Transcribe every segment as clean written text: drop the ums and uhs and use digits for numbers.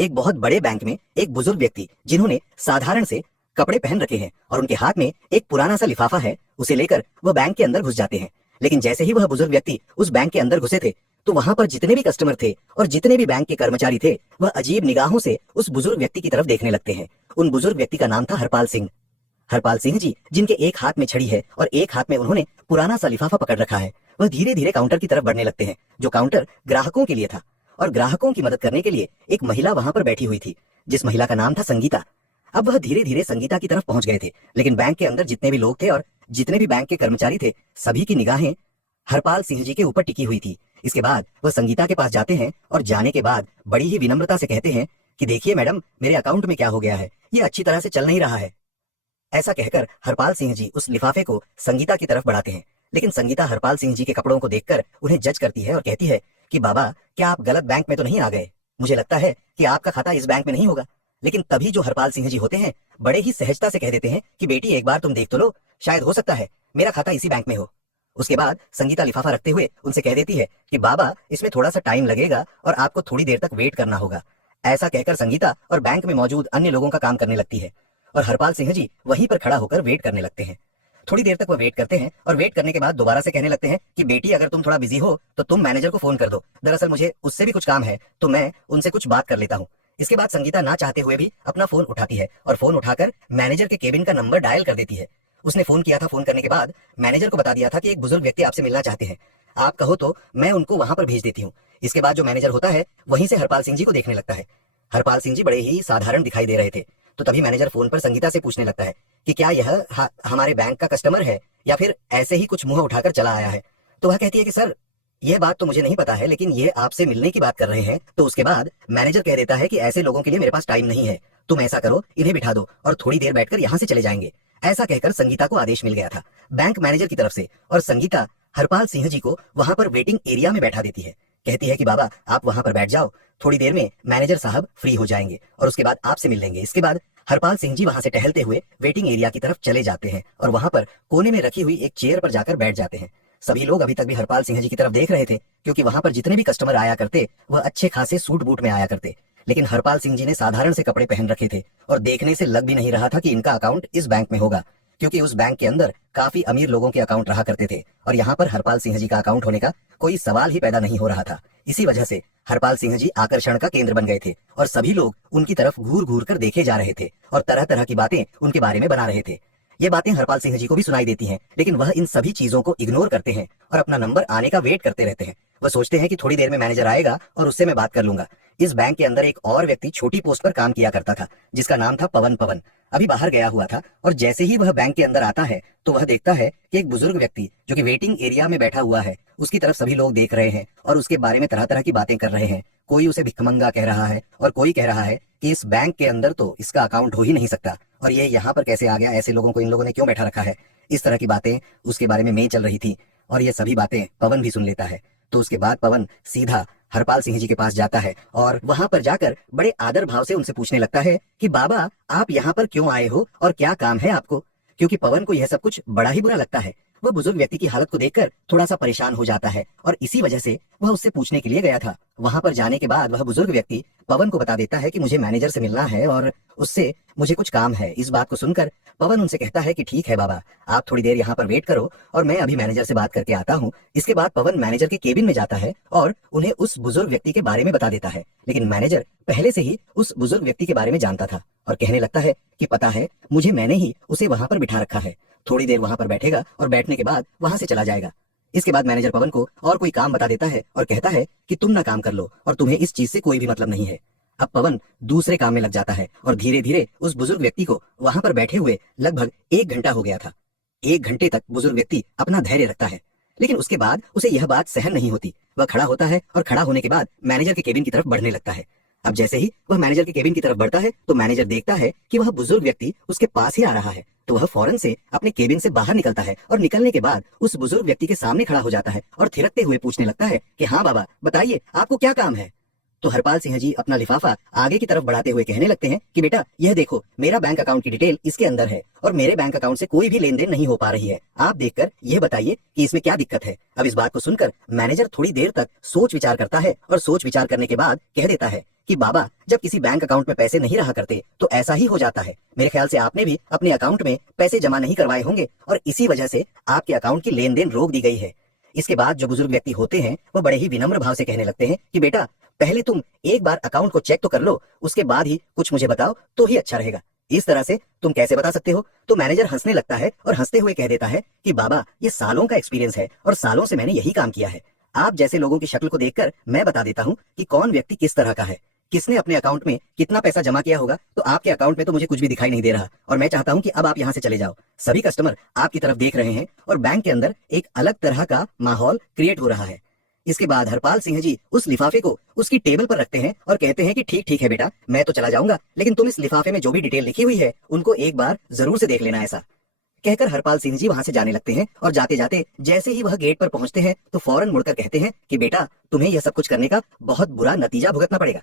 एक बहुत बड़े बैंक में एक बुजुर्ग व्यक्ति जिन्होंने साधारण से कपड़े पहन रखे हैं और उनके हाथ में एक पुराना सा लिफाफा है, उसे लेकर वह बैंक के अंदर घुस जाते हैं। लेकिन जैसे ही वह बुजुर्ग व्यक्ति उस बैंक के अंदर घुसे थे तो वहां पर जितने भी कस्टमर थे और जितने भी बैंक के कर्मचारी थे वह अजीब निगाहों से उस बुजुर्ग व्यक्ति की तरफ देखने लगते हैं। उन बुजुर्ग व्यक्ति का नाम था हरपाल सिंह। हरपाल सिंह जी, जिनके एक हाथ में छड़ी है और एक हाथ में उन्होंने पुराना सा लिफाफा पकड़ रखा है, वह धीरे धीरे काउंटर की तरफ बढ़ने लगते हैं, जो काउंटर ग्राहकों के लिए था। और ग्राहकों की मदद करने के लिए एक महिला वहां पर बैठी हुई थी, जिस महिला का नाम था संगीता। अब वह धीरे धीरे संगीता की तरफ पहुंच गए थे, लेकिन बैंक के अंदर जितने भी लोग थे और जितने भी बैंक के कर्मचारी थे, सभी की निगाहें हरपाल सिंह जी के ऊपर टिकी हुई थी। इसके बाद वह संगीता के पास जाते हैं और जाने के बाद बड़ी ही विनम्रता से कहते हैं कि देखिए मैडम, मेरे अकाउंट में क्या हो गया है, ये अच्छी तरह से चल नहीं रहा है। ऐसा कहकर हरपाल सिंह जी उस लिफाफे को संगीता की तरफ बढ़ाते हैं, लेकिन संगीता हरपाल सिंह जी के कपड़ों को देखकर उन्हें जज करती है और कहती है कि बाबा, क्या आप गलत बैंक में तो नहीं आ गए? मुझे लगता है कि आपका खाता इस बैंक में नहीं होगा। लेकिन तभी जो हरपाल सिंह जी होते हैं बड़े ही सहजता से कह देते हैं कि बेटी, एक बार तुम देख तो लो, शायद हो सकता है मेरा खाता इसी बैंक में हो। उसके बाद संगीता लिफाफा रखते हुए उनसे कह देती है कि बाबा, इसमें थोड़ा सा टाइम लगेगा और आपको थोड़ी देर तक वेट करना होगा। ऐसा कहकर संगीता और बैंक में मौजूद अन्य लोगों का काम करने लगती है और हरपाल सिंह जी वहीं पर खड़ा होकर वेट करने लगते हैं। थोड़ी देर तक वह वेट करते हैं और वेट करने के बाद दोबारा से कहने लगते हैं कि बेटी, अगर तुम थोड़ा बिजी हो तो तुम मैनेजर को फोन कर दो, दरअसल मुझे उससे भी कुछ काम है, तो मैं उनसे कुछ बात कर लेता हूँ। इसके बाद संगीता ना चाहते हुए भी अपना फोन उठाती है और फोन उठाकर मैनेजर के केबिन का नंबर डायल कर देती है। उसने फोन किया था, फोन करने के बाद मैनेजर को बता दिया था कि एक बुजुर्ग व्यक्ति आपसे मिलना चाहते हैं, आप कहो तो मैं उनको वहां पर भेज देती हूँ। इसके बाद जो मैनेजर होता है वहीं से हरपाल सिंह जी को देखने लगता है। हरपाल सिंह जी बड़े ही साधारण दिखाई दे रहे थे, तो तभी मैनेजर फोन पर संगीता से पूछने लगता है कि क्या यह हमारे बैंक का कस्टमर है या फिर ऐसे ही कुछ मुंह उठाकर चला आया है। तो वह कहती है कि सर, यह बात तो मुझे नहीं पता है, लेकिन ये आपसे मिलने की बात कर रहे हैं। तो उसके बाद मैनेजर कह देता है कि ऐसे लोगों के लिए मेरे पास टाइम नहीं है, तुम ऐसा करो, इन्हें बिठा दो और थोड़ी देर बैठकर यहाँ से चले जाएंगे। ऐसा कहकर संगीता को आदेश मिल गया था बैंक मैनेजर की तरफ से और संगीता हरपाल सिंह जी को वहां पर वेटिंग एरिया में बैठा देती है। कहती है कि बाबा, आप वहां पर बैठ जाओ, थोड़ी देर में मैनेजर साहब फ्री हो जाएंगे और उसके बाद आपसे मिल लेंगे। इसके बाद हरपाल सिंह जी वहां से टहलते हुए वेटिंग एरिया की तरफ चले जाते हैं और वहां पर कोने में रखी हुई एक चेयर पर जाकर बैठ जाते हैं। सभी लोग अभी तक भी हरपाल सिंह जी की तरफ देख रहे थे, क्योंकि वहां पर जितने भी कस्टमर आया करते वह अच्छे खासे सूट बूट में आया करते, लेकिन हरपाल सिंह जी ने साधारण से कपड़े पहन रखे थे और देखने से लग भी नहीं रहा था कि इनका अकाउंट इस बैंक में होगा, क्योंकि उस बैंक के अंदर काफी अमीर लोगों के अकाउंट रहा करते थे और यहाँ पर हरपाल सिंह जी का अकाउंट होने का कोई सवाल ही पैदा नहीं हो रहा था। इसी वजह से हरपाल सिंह जी आकर्षण का केंद्र बन गए थे और सभी लोग उनकी तरफ घूर घूर कर देखे जा रहे थे और तरह तरह की बातें उनके बारे में बना रहे थे। ये बातें हरपाल सिंह जी को भी सुनाई देती हैं, लेकिन वह इन सभी चीजों को इग्नोर करते हैं और अपना नंबर आने का वेट करते रहते हैं। वह सोचते हैं कि थोड़ी देर में मैनेजर आएगा और उससे मैं बात कर लूंगा। इस बैंक के अंदर एक और व्यक्ति छोटी पोस्ट पर काम किया करता था, जिसका नाम था पवन। पवन अभी बाहर गया हुआ था और जैसे ही वह बैंक के अंदर आता है तो वह देखता है कि एक बुजुर्ग व्यक्ति जो कि वेटिंग एरिया में बैठा हुआ है, उसकी तरफ सभी लोग देख रहे हैं और उसके बारे में तरह तरह की बातें कर रहे हैं। कोई उसे भिखमंगा कह रहा है और कोई कह रहा है कि इस बैंक के अंदर तो इसका अकाउंट हो ही नहीं सकता और ये यहाँ पर कैसे आ गया, ऐसे लोगों को इन लोगों ने क्यों बैठा रखा है। इस तरह की बातें उसके बारे में चल रही थी और ये सभी बातें पवन भी सुन लेता है। तो उसके बाद पवन सीधा हरपाल सिंह जी के पास जाता है और वहां पर जाकर बड़े आदर भाव से उनसे पूछने लगता है कि बाबा, आप यहाँ पर क्यों आए हो और क्या काम है आपको। क्योंकि पवन को यह सब कुछ बड़ा ही बुरा लगता है। वह बुजुर्ग व्यक्ति की हालत को देखकर थोड़ा सा परेशान हो जाता है और इसी वजह से वह उससे पूछने के लिए गया था। वहां पर जाने के बाद वह बुजुर्ग व्यक्ति पवन को बता देता है कि मुझे मैनेजर से मिलना है और उससे मुझे कुछ काम है। इस बात को सुनकर पवन उनसे कहता है कि ठीक है बाबा, आप थोड़ी देर यहाँ पर वेट करो और मैं अभी मैनेजर से बात करके आता हूँ। इसके बाद पवन मैनेजर के केबिन में जाता है और उन्हें उस बुजुर्ग व्यक्ति के बारे में बता देता है, लेकिन मैनेजर पहले से ही उस बुजुर्ग व्यक्ति के बारे में जानता था और कहने लगता है कि पता है मुझे, मैंने ही उसे वहां पर बिठा रखा है, थोड़ी देर वहां पर बैठेगा और बैठने के बाद वहां से चला जाएगा। इसके बाद मैनेजर पवन को और कोई काम बता देता है और कहता है कि तुम ना काम कर लो और तुम्हें इस चीज से कोई भी मतलब नहीं है। अब पवन दूसरे काम में लग जाता है और धीरे धीरे उस बुजुर्ग व्यक्ति को वहां पर बैठे हुए लगभग 1 घंटा हो गया था। 1 घंटे तक बुजुर्ग व्यक्ति अपना धैर्य रखता है, लेकिन उसके बाद उसे यह बात सहन नहीं होती। वह खड़ा होता है और खड़ा होने के बाद मैनेजर के केबिन की तरफ बढ़ने लगता है। अब जैसे ही वह मैनेजर के केबिन की तरफ बढ़ता है तो मैनेजर देखता है कि वह बुजुर्ग व्यक्ति उसके पास ही आ रहा है, तो वह फौरन से अपने केबिन से बाहर निकलता है और निकलने के बाद उस बुजुर्ग व्यक्ति के सामने खड़ा हो जाता है और थिरकते हुए पूछने लगता है कि हाँ बाबा, बताइए आपको क्या काम है। तो हरपाल सिंह जी अपना लिफाफा आगे की तरफ बढ़ाते हुए कहने लगते हैं कि बेटा, यह देखो, मेरा बैंक अकाउंट की डिटेल इसके अंदर है और मेरे बैंक अकाउंट से कोई भी लेन देन नहीं हो पा रही है। आप देखकर यह बताइए कि इसमें क्या दिक्कत है। अब इस बात को सुनकर मैनेजर थोड़ी देर तक सोच विचार करता है और सोच विचार करने के बाद कह देता है कि बाबा जब किसी बैंक अकाउंट में पैसे नहीं रहा करते तो ऐसा ही हो जाता है। मेरे ख्याल से आपने भी अपने अकाउंट में पैसे जमा नहीं करवाए होंगे और इसी वजह से आपके अकाउंट की लेन देन रोक दी गई है। इसके बाद जो बुजुर्ग व्यक्ति होते हैं वो बड़े ही विनम्र भाव से कहने लगते हैं कि बेटा पहले तुम एक बार अकाउंट को चेक तो कर लो, उसके बाद ही कुछ मुझे बताओ तो ही अच्छा रहेगा। इस तरह से तुम कैसे बता सकते हो? तो मैनेजर हंसने लगता है और हंसते हुए कह देता है कि बाबा ये सालों का एक्सपीरियंस है और सालों से मैंने यही काम किया है। आप जैसे लोगों की शक्ल को देखकर मैं बता देता हूँ कि कौन व्यक्ति किस तरह का है, किसने अपने अकाउंट में कितना पैसा जमा किया होगा। तो आपके अकाउंट में तो मुझे कुछ भी दिखाई नहीं दे रहा और मैं चाहता हूं कि अब आप यहां से चले जाओ। सभी कस्टमर आपकी तरफ देख रहे हैं और बैंक के अंदर एक अलग तरह का माहौल क्रिएट हो रहा है। इसके बाद हरपाल सिंह जी उस लिफाफे को उसकी टेबल पर रखते हैं और कहते हैं कि ठीक ठीक है बेटा, मैं तो चला जाऊंगा, लेकिन तुम इस लिफाफे में जो भी डिटेल लिखी हुई है उनको एक बार जरूर से देख लेना। ऐसा कहकर हरपाल सिंह जी वहां से जाने लगते हैं और जाते जाते जैसे ही वह गेट पर पहुंचते हैं तो फौरन मुड़कर कहते हैं कि बेटा तुम्हें यह सब कुछ करने का बहुत बुरा नतीजा भुगतना पड़ेगा।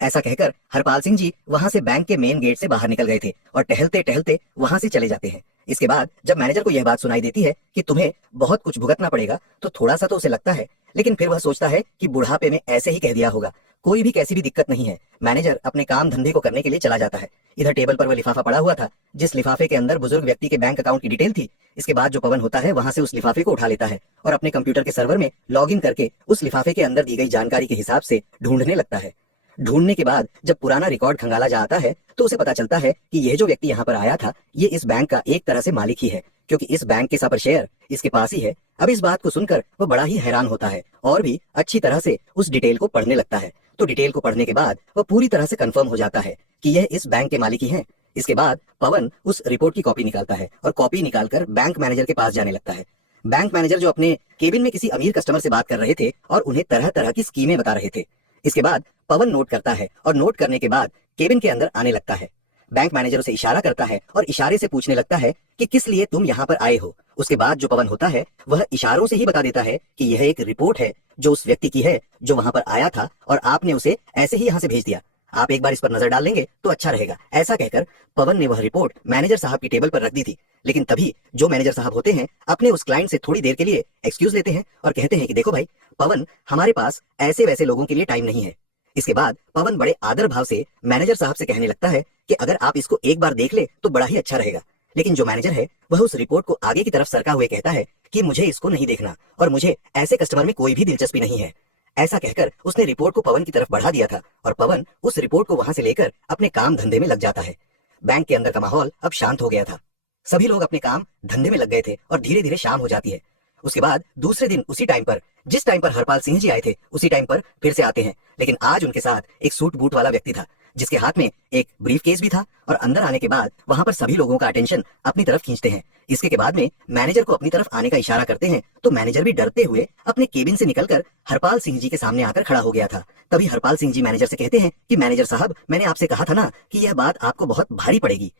ऐसा कहकर हरपाल सिंह जी वहां से बैंक के मेन गेट से बाहर निकल गए थे और टहलते टहलते वहां से चले जाते हैं। इसके बाद जब मैनेजर को यह बात सुनाई देती है कि तुम्हें बहुत कुछ भुगतना पड़ेगा तो थोड़ा सा तो उसे लगता है, लेकिन फिर वह सोचता है कि बुढ़ापे में ऐसे ही कह दिया होगा, कोई भी कैसी भी दिक्कत नहीं है। मैनेजर अपने काम धंधे को करने के लिए चला जाता है। इधर टेबल पर वह लिफाफा पड़ा हुआ था जिस लिफाफे के अंदर बुजुर्ग व्यक्ति के बैंक अकाउंट की डिटेल थी। इसके बाद जो पवन होता है वहां से उस लिफाफे को उठा लेता है और अपने कंप्यूटर के सर्वर में लॉग इन करके उस लिफाफे के अंदर दी गई जानकारी के हिसाब से ढूंढने लगता है। ढूंढने के बाद जब पुराना रिकॉर्ड खंगाला जाता है तो उसे पता चलता है कि यह जो व्यक्ति यहाँ पर आया था ये इस बैंक का एक तरह से मालिक ही है, क्योंकि इस बैंक के सब शेयर इसके पास ही है। अब इस बात को सुनकर वो बड़ा ही हैरान होता है और भी अच्छी तरह से उस डिटेल को पढ़ने लगता है। तो डिटेल को पढ़ने के बाद वह पूरी तरह से कंफर्म हो जाता है कि यह इस बैंक के मालिक ही हैं। इसके बाद पवन उस रिपोर्ट की कॉपी निकालता है और कॉपी निकालकर बैंक मैनेजर के पास जाने लगता है। बैंक मैनेजर जो अपने केबिन में किसी अमीर कस्टमर से बात कर रहे थे और उन्हें तरह तरह की स्कीमें बता रहे थे। इसके बाद पवन नोट करता है और नोट करने के बाद केबिन के अंदर आने लगता है। बैंक मैनेजर उसे इशारा करता है और इशारे से पूछने लगता है कि किस लिए तुम यहाँ पर आए हो। उसके बाद जो पवन होता है वह इशारों से ही बता देता है कि यह एक रिपोर्ट है जो उस व्यक्ति की है जो वहां पर आया था और आपने उसे ऐसे ही यहाँ से भेज दिया। आप एक बार इस पर नजर डाल लेंगे तो अच्छा रहेगा। ऐसा कहकर पवन ने वह रिपोर्ट मैनेजर साहब की टेबल पर रख दी थी। लेकिन तभी जो मैनेजर साहब होते हैं अपने उस क्लाइंट से थोड़ी देर के लिए एक्सक्यूज लेते हैं और कहते हैं कि देखो भाई पवन, हमारे पास ऐसे वैसे लोगों के लिए टाइम नहीं है। इसके बाद पवन बड़े आदर भाव से मैनेजर साहब से कहने लगता है कि अगर आप इसको एक बार देख ले तो बड़ा ही अच्छा रहेगा। लेकिन जो मैनेजर है वह उस रिपोर्ट को आगे की तरफ सरका हुए कहता है कि मुझे इसको नहीं देखना और मुझे ऐसे कस्टमर में कोई भी दिलचस्पी नहीं है। ऐसा कहकर उसने रिपोर्ट को पवन की तरफ बढ़ा दिया था और पवन उस रिपोर्ट को वहां से लेकर अपने काम धंधे में लग जाता है। बैंक के अंदर का माहौल अब शांत हो गया था। सभी लोग अपने काम धंधे में लग गए थे और धीरे धीरे शाम हो जाती है। उसके बाद दूसरे दिन उसी टाइम पर, जिस टाइम पर हरपाल सिंह जी आए थे उसी टाइम पर फिर से आते हैं। लेकिन आज उनके साथ एक सूट बूट वाला व्यक्ति था जिसके हाथ में एक ब्रीफ केस भी था और अंदर आने के बाद वहां पर सभी लोगों का अटेंशन अपनी तरफ खींचते हैं। इसके के बाद में मैनेजर को अपनी तरफ आने का इशारा करते हैं तो मैनेजर भी डरते हुए अपने केबिन से निकलकर हरपाल सिंह जी के सामने आकर खड़ा हो गया था। तभी हरपाल सिंह जी मैनेजर से कहते हैं कि मैनेजर साहब, मैंने आपसे कहा था ना कि यह बात आपको बहुत भारी पड़ेगी।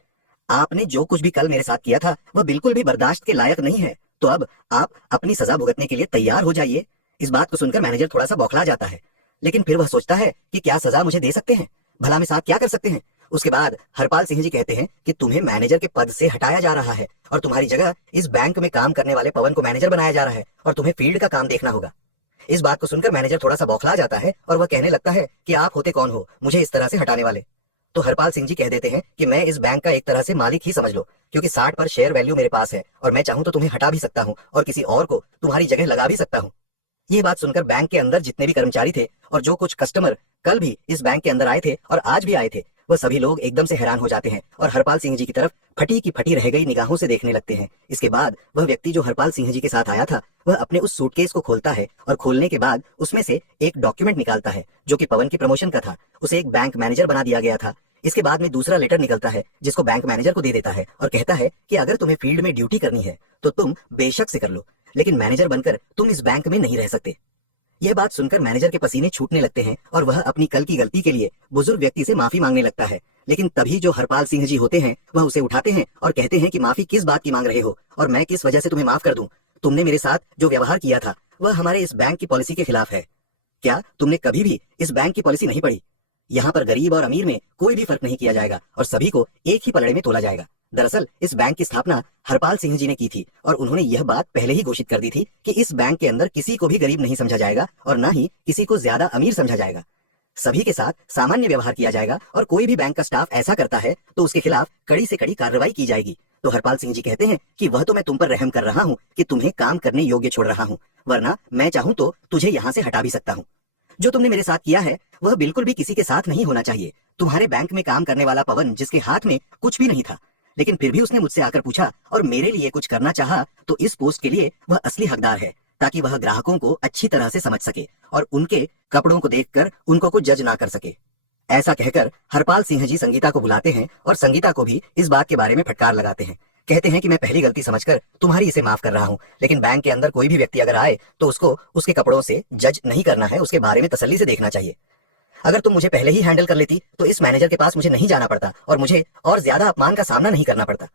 आपने जो कुछ भी कल मेरे साथ किया था वह बिल्कुल भी बर्दाश्त के लायक नहीं है, तो अब आप अपनी सजा भुगतने के लिए तैयार हो जाइए। इस बात को सुनकर मैनेजर थोड़ा सा बौखला जाता है, लेकिन फिर वह सोचता है कि क्या सजा मुझे दे सकते हैं, भला में साथ क्या कर सकते हैं। उसके बाद हरपाल सिंह जी कहते हैं कि तुम्हें मैनेजर के पद से हटाया जा रहा है और तुम्हारी जगह इस बैंक में काम करने वाले पवन को मैनेजर बनाया जा रहा है और तुम्हें फील्ड का काम देखना होगा। इस बात को सुनकर मैनेजर थोड़ा सा बौखला जाता है और वह कहने लगता है कि आप होते कौन हो मुझे इस तरह से हटाने वाले। तो हरपाल सिंह जी कह देते हैं कि मैं इस बैंक का एक तरह से मालिक ही समझ लो, क्योंकि 60 पर शेयर वैल्यू मेरे पास है और मैं चाहूं तो तुम्हें हटा भी सकता हूं और किसी और को तुम्हारी जगह लगा भी सकता हूं। ये बात सुनकर बैंक के अंदर जितने भी कर्मचारी थे और जो कुछ कस्टमर कल भी इस बैंक के अंदर आए थे और आज भी आए थे, वह सभी लोग एकदम से हैरान हो जाते हैं और हरपाल सिंह जी की तरफ फटी की फटी रह गई निगाहों से देखने लगते हैं। इसके बाद वह व्यक्ति जो हरपाल सिंह जी के साथ आया था वह अपने उस सूटकेस को खोलता है और खोलने के बाद उसमें से एक डॉक्यूमेंट निकालता है जो कि पवन की प्रमोशन का था। उसे एक बैंक मैनेजर बना दिया गया था। इसके बाद में दूसरा लेटर निकलता है जिसको बैंक मैनेजर को दे देता है और कहता है कि अगर तुम्हें फील्ड में ड्यूटी करनी है तो तुम बेशक से कर लो, लेकिन मैनेजर बनकर तुम इस बैंक में नहीं रह सकते। यह बात सुनकर मैनेजर के पसीने छूटने लगते हैं और वह अपनी कल की गलती के लिए बुजुर्ग व्यक्ति से माफी मांगने लगता है। लेकिन तभी जो हरपाल सिंह जी होते हैं वह उसे उठाते हैं और कहते हैं कि माफी किस बात की मांग रहे हो और मैं किस वजह से तुम्हें माफ कर दूं। तुमने मेरे साथ जो व्यवहार किया था वह हमारे इस बैंक की पॉलिसी के खिलाफ है। क्या तुमने कभी भी इस बैंक की पॉलिसी नहीं पढ़ी? यहाँ पर गरीब और अमीर में कोई भी फर्क नहीं किया जाएगा और सभी को एक ही पलड़े में तोला जाएगा। दरअसल इस बैंक की स्थापना हरपाल सिंह जी ने की थी और उन्होंने यह बात पहले ही घोषित कर दी थी कि इस बैंक के अंदर किसी को भी गरीब नहीं समझा जाएगा और न ही किसी को ज्यादा अमीर समझा जाएगा। सभी के साथ सामान्य व्यवहार किया जाएगा और कोई भी बैंक का स्टाफ ऐसा करता है तो उसके खिलाफ कड़ी से कड़ी कार्रवाई की जाएगी। तो हरपाल सिंह जी कहते हैं कि वह तो मैं तुम पर रहम कर रहा हूँ कि तुम्हें काम करने योग्य छोड़ रहा हूँ, वरना मैं चाहूँ तो तुझे यहाँ से हटा भी सकता हूँ। जो तुमने मेरे साथ किया है वह बिल्कुल भी किसी के साथ नहीं होना चाहिए। तुम्हारे बैंक में काम करने वाला पवन, जिसके हाथ में कुछ भी नहीं था, लेकिन फिर भी उसने मुझसे आकर पूछा और मेरे लिए कुछ करना चाहा, तो इस पोस्ट के लिए वह असली हकदार है, ताकि वह ग्राहकों को अच्छी तरह से समझ सके और उनके कपड़ों को देखकर उनको कुछ जज ना कर सके। ऐसा कहकर हरपाल सिंह जी संगीता को बुलाते हैं और संगीता को भी इस बात के बारे में फटकार लगाते हैं। कहते हैं कि मैं पहली गलती समझकर तुम्हारी इसे माफ कर रहा हूँ, लेकिन बैंक के अंदर कोई भी व्यक्ति अगर आए तो उसको उसके कपड़ों से जज नहीं करना है, उसके बारे में तसल्ली से देखना चाहिए। अगर तुम मुझे पहले ही हैंडल कर लेती तो इस मैनेजर के पास मुझे नहीं जाना पड़ता और मुझे और ज्यादा अपमान का सामना नहीं करना पड़ता।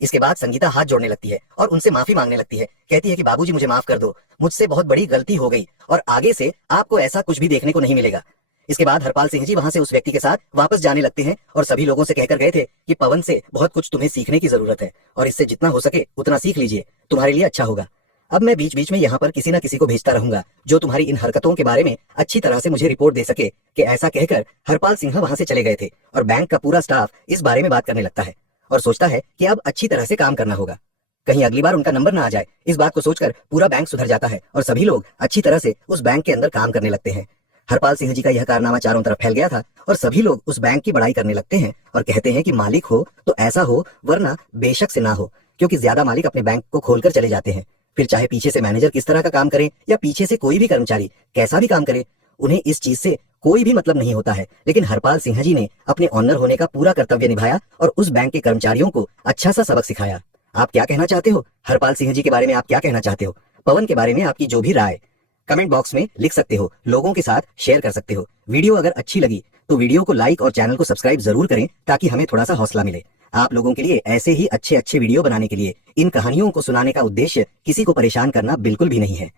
इसके बाद संगीता हाथ जोड़ने लगती है और उनसे माफी मांगने लगती है। कहती है कि बाबूजी मुझे माफ कर दो, मुझसे बहुत बड़ी गलती हो गई और आगे से आपको ऐसा कुछ भी देखने को नहीं मिलेगा। इसके बाद हरपाल सिंह जी वहां से उस व्यक्ति के साथ वापस जाने लगते हैं और सभी लोगों से कहकर गए थे कि पवन से बहुत कुछ तुम्हें सीखने की जरूरत है और इससे जितना हो सके उतना सीख लीजिए, तुम्हारे लिए अच्छा होगा। अब मैं बीच बीच में यहाँ पर किसी न किसी को भेजता रहूंगा जो तुम्हारी इन हरकतों के बारे में अच्छी तरह से मुझे रिपोर्ट दे सके। कि ऐसा कहकर हरपाल सिंह वहां से चले गए थे और बैंक का पूरा स्टाफ इस बारे में बात करने लगता है और सोचता है कि अब अच्छी तरह से काम करना होगा, कहीं अगली बार उनका नंबर ना आ जाए। इस बात को सोचकर पूरा बैंक सुधर जाता है और सभी लोग अच्छी तरह से उस बैंक के अंदर काम करने लगते हैं। हरपाल सिंह जी का यह कारनामा चारों तरफ फैल गया था और सभी लोग उस बैंक की बड़ाई करने लगते हैं और कहते हैं कि मालिक हो तो ऐसा हो, वरना बेशक से ना हो, क्योंकि ज्यादा मालिक अपने बैंक को खोलकर चले जाते हैं। फिर चाहे पीछे से मैनेजर किस तरह का काम करे या पीछे से कोई भी कर्मचारी कैसा भी काम करे, उन्हें इस चीज से कोई भी मतलब नहीं होता है। लेकिन हरपाल सिंह जी ने अपने ऑनर होने का पूरा कर्तव्य निभाया और उस बैंक के कर्मचारियों को अच्छा सा सबक सिखाया। आप क्या कहना चाहते हो? हरपाल सिंह जी के बारे में आप क्या कहना चाहते हो? पवन के बारे में आपकी जो भी राय कमेंट बॉक्स में लिख सकते हो, लोगों के साथ शेयर कर सकते हो। वीडियो अगर अच्छी लगी तो वीडियो को लाइक और चैनल को सब्सक्राइब जरूर करें ताकि हमें थोड़ा सा हौसला मिले। आप लोगों के लिए ऐसे ही अच्छे अच्छे वीडियो बनाने के लिए इन कहानियों को सुनाने का उद्देश्य किसी को परेशान करना बिल्कुल भी नहीं है।